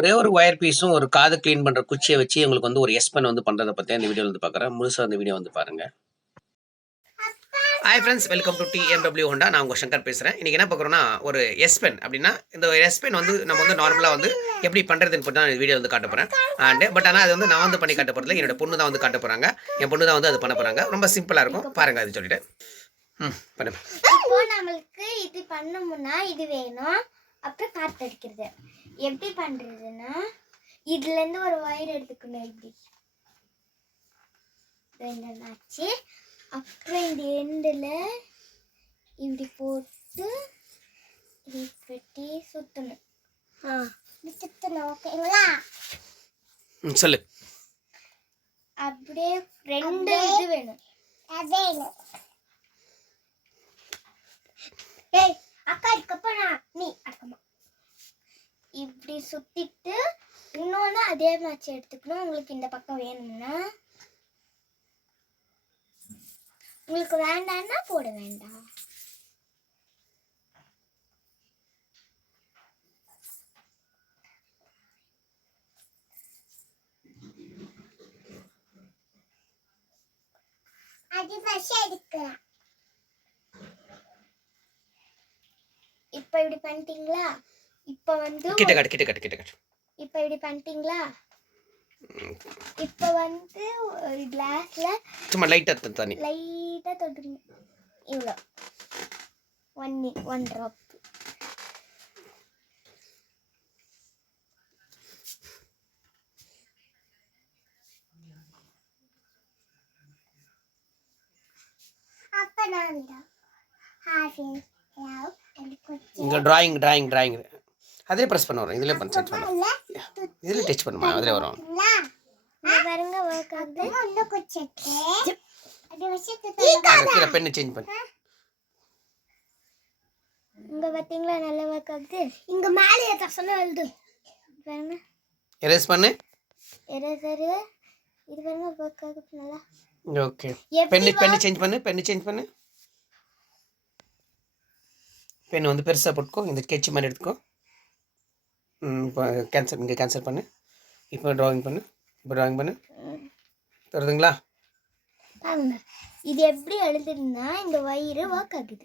ஒரே ஒரு ஒயர் பீஸும் ஒரு காது க்ளீன் பண்ணுற குச்சியை வச்சு உங்களுக்கு வந்து ஒரு எஸ் பென் வந்து பண்ணுறதை பற்றி அந்த வீடியோ வந்து பார்க்குறேன். முழுசாக அந்த வீடியோ வந்து பாருங்கள். Hi friends, welcome to DMW Honda. நான் உங்கள் சங்கர் பேசுகிறேன். இன்றைக்கி என்ன பார்க்குறோன்னா, ஒரு எஸ் பென் அப்படின்னா இந்த எஸ் பென் வந்து நம்ம வந்து நார்மலாக வந்து எப்படி பண்ணுறதுன்னு தான் இந்த வீடியோ வந்து காட்ட போகிறேன். பட் ஆனால் அது வந்து நான் வந்து பண்ணி காட்ட போகிறதில்ல, என்னோட பொண்ணு தான் வந்து காட்ட போகிறாங்க. என் பொண்ணு தான் வந்து அது பண்ண போகிறாங்க. ரொம்ப சிம்பிளாக இருக்கும், பாருங்கள் அது சொல்லிட்டு. பண்ணுங்க. இப்போ நம்மளுக்கு இது பண்ணணும்னா இது வேணும். அப்புறம் காற்று அடிக்கிறது எப்படி பண்ணுறதுன்னா, இதுலேருந்து ஒரு ஒயர் எடுத்துக்கணும். இப்படி ஆச்சு. அப்புறம் இந்த எண்டில் இப்படி போட்டு இப்படி சுற்றணும். சுற்றணும், ஓகேங்களா? சொல்லு. அப்படியே ரெண்டு இது வேணும். அதே ஏய் அக்கா இதுக்கப்புறம் நீ அக்கமா இப்படி சுத்திட்டு இன்னொன்று அதே மாதிரி எடுத்துக்கணும். உங்களுக்கு இந்த பக்கம் வேணும்னா, உங்களுக்கு வேண்டாம்னா போட வேண்டாம். அது பஸ் எடுக்கலாம். இப்போ இப்படி பண்ணிட்டீங்களா? இப்போ வந்து கிட்ட கட்டு. இப்போ இப்படி பண்ணிட்டீங்களா? இப்போ வந்து ஒரு கிளாஸ்ல சும்மா லைட்டாக தண்ணி தொட்டுங்க. இவ்வளோ ஒன் ட்ராப். அப்போ நான் இங்கே ட்ராயிங் அதே ப்ரெஸ் பண்ண வரும். இதில் டச் பண்ணும். இதில் டச் பண்ணுமா? அதில் வரும். பாருங்க ஒர்க் ஆகுது. கீழே பெண்ணு சேஞ்ச் பண்ணு. இங்கே பார்த்தீங்களா, நல்லா ஒர்க் ஆகுது. இங்கே மேலே தசனை எழுது பாருங்க. எரேஸ் பண்ணு. எரேசர் இது பாருங்க ஒர்க் ஆகுது நல்லா. ஓகே. பெண்ணு சேஞ்ச் பண்ணு. பென் வந்து பெருசாக போட்டுக்கோ. இந்த ஸ்கெட்ச் மாதிரி எடுத்துக்கோ. இப்போ கேன்சல் பண்ணு. இப்போ ட்ராயிங் பண்ணு. தருதுங்களா? இது எப்படி எழுதுனா இந்த வயிறு ஒர்க் ஆகுது.